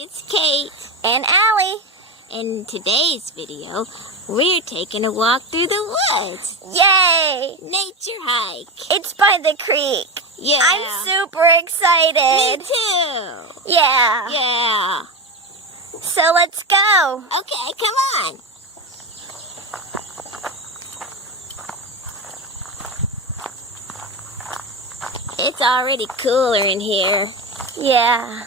It's Kate and Allie. In today's video, we're taking a walk through the woods. Yay! Nature hike. It's by the creek. Yeah. I'm super excited. Me too. Yeah. Yeah. So let's go. Okay, come on. It's already cooler in here. Yeah.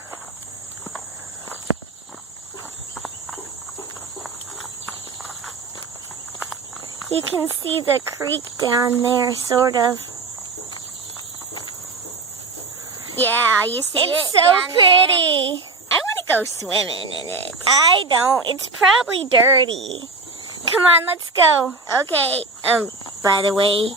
You can see the creek down there, sort of. Yeah, you see it's it so down pretty. There? I want to go swimming in it. I don't. It's probably dirty. Come on, let's go. Okay. By the way,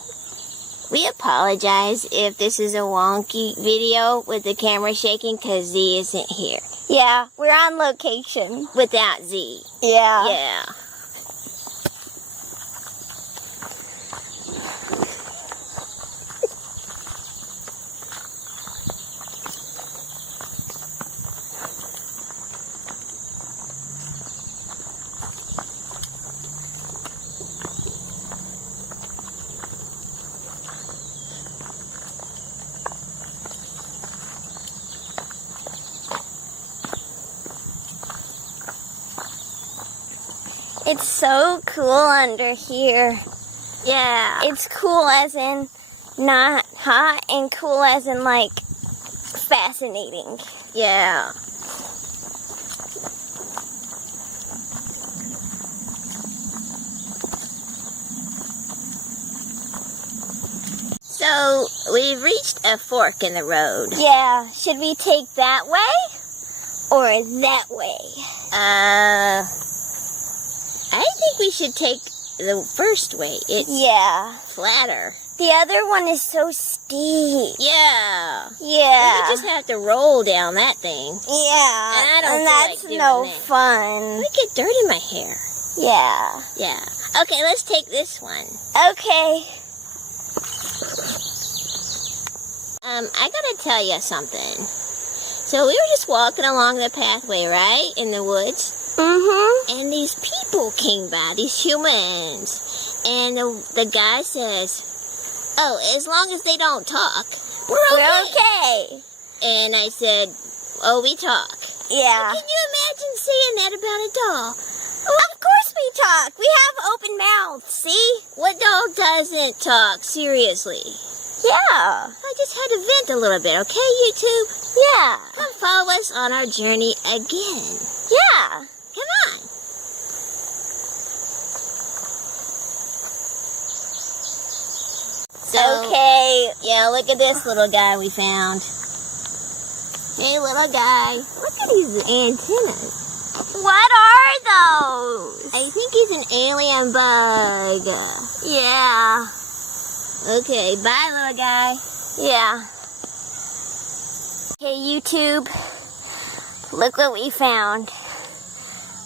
we apologize if this is a wonky video with the camera shaking because Z isn't here. Yeah, we're on location. Without Z. Yeah. Yeah. It's so cool under here. Yeah. It's cool as in not hot and cool as in like fascinating. Yeah. So, we've reached a fork in the road. Yeah. Should we take that way or that way? I think we should take the first way. It's flatter. The other one is so steep. Yeah. Yeah. We just have to roll down that thing. Yeah. And I don't feel that's like doing no that. fun. I get dirt in my hair. Yeah. Yeah. Okay, let's take this one. Okay. I gotta tell you something. So we were just walking along the pathway, right? In the woods. Mm-hmm. And these people came by, these humans. And the guy says, oh, as long as they don't talk, we're okay. And I said, oh, we talk. Yeah. Can you imagine saying that about a doll? Of course we talk. We have open mouths, see? What doll doesn't talk? Seriously. Yeah. I just had to vent a little bit, okay, YouTube? Yeah. Come follow us on our journey again. Yeah. Come on. So, okay. Yeah, look at this little guy we found. Hey, little guy. Look at these antennas. What are those? I think he's an alien bug. Yeah. Okay, bye, little guy. Yeah. Okay, YouTube. Look what we found.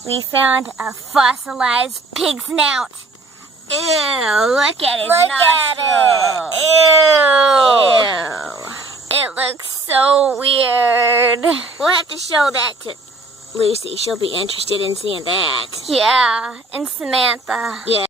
We found a fossilized pig snout. Ew, look at his Look nostrils. at it. Ew. Ew. It looks so weird. We'll have to show that to Lucy. She'll be interested in seeing that. Yeah, and Samantha. Yeah.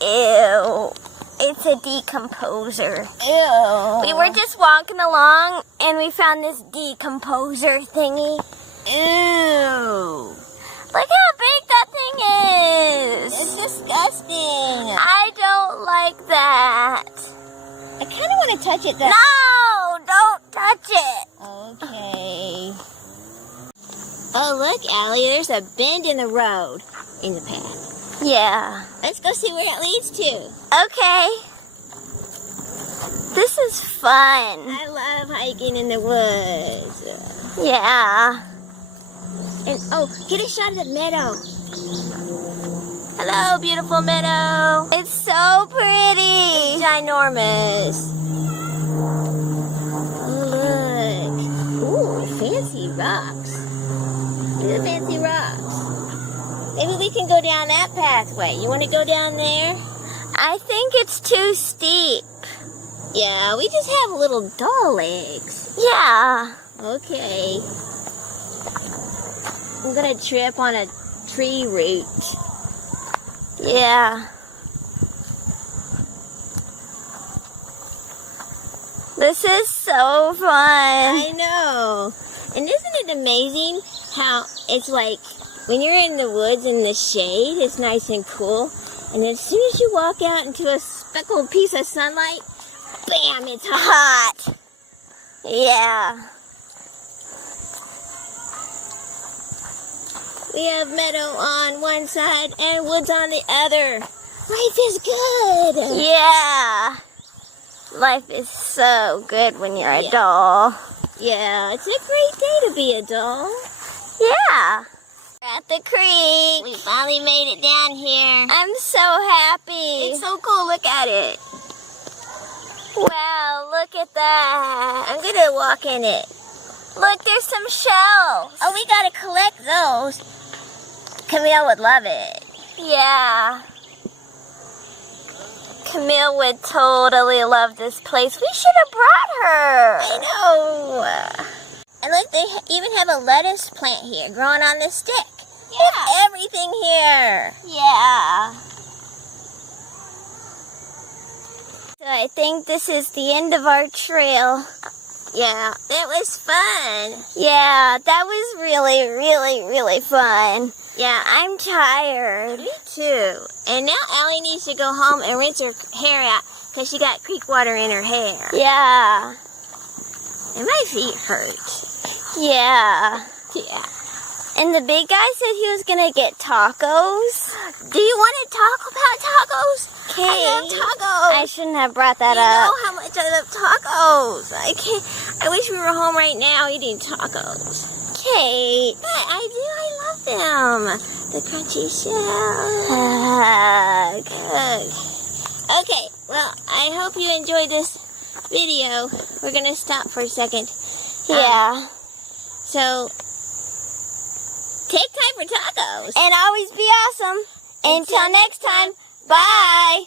Ew. It's a decomposer. Ew. We were just walking along and we found this decomposer thingy. Ew. Look how big that thing is. It's disgusting. I don't like that. I kind of want to touch it though. No, don't touch it. Okay. Oh, look, Allie, there's a bend in the road in the path. Yeah. Let's go see where it leads to. Okay. This is fun. I love hiking in the woods. Yeah. And, oh, get a shot of the meadow. Hello, beautiful meadow. It's so pretty. It's ginormous. Oh, look. Ooh, fancy rocks. Look at the fancy rocks. Maybe we can go down that pathway. You want to go down there? I think it's too steep. Yeah, we just have little doll legs. Yeah. Okay. I'm gonna trip on a tree root. Yeah. This is so fun. I know. And isn't it amazing how it's like when you're in the woods in the shade, it's nice and cool. And as soon as you walk out into a speckled piece of sunlight, bam, it's hot. Yeah. We have meadow on one side and woods on the other. Life is good. Yeah. Life is so good when you're a doll. Yeah, it's a great day to be a doll. Yeah. We're at the creek. We finally made it down here. I'm so happy. It's so cool. Look at it. Wow, look at that. I'm gonna walk in it. Look, there's some shells. Oh, we gotta collect those. Camille would love it. Yeah. Camille would totally love this place. We should have brought her. I know. And look, they even have a lettuce plant here growing on this stick. Yeah. Everything here. Yeah. So I think this is the end of our trail. Yeah, it was fun. Yeah, that was really, really, really fun. Yeah, I'm tired. me too. And now Allie needs to go home and rinse her hair out because she got creek water in her hair. Yeah. And my feet hurt. Yeah. Yeah. And the big guy said he was going to get tacos. Do you want to talk about tacos? Okay. I love tacos. I shouldn't have brought that You up. know how much I love tacos. I can't. I wish we were home right now eating tacos. Kate. But I do. I love them. The crunchy shell. Good. Okay. Well, I hope you enjoyed this video. We're gonna stop for a second. Yeah. So take time for tacos. And always be awesome. Until next time, bye.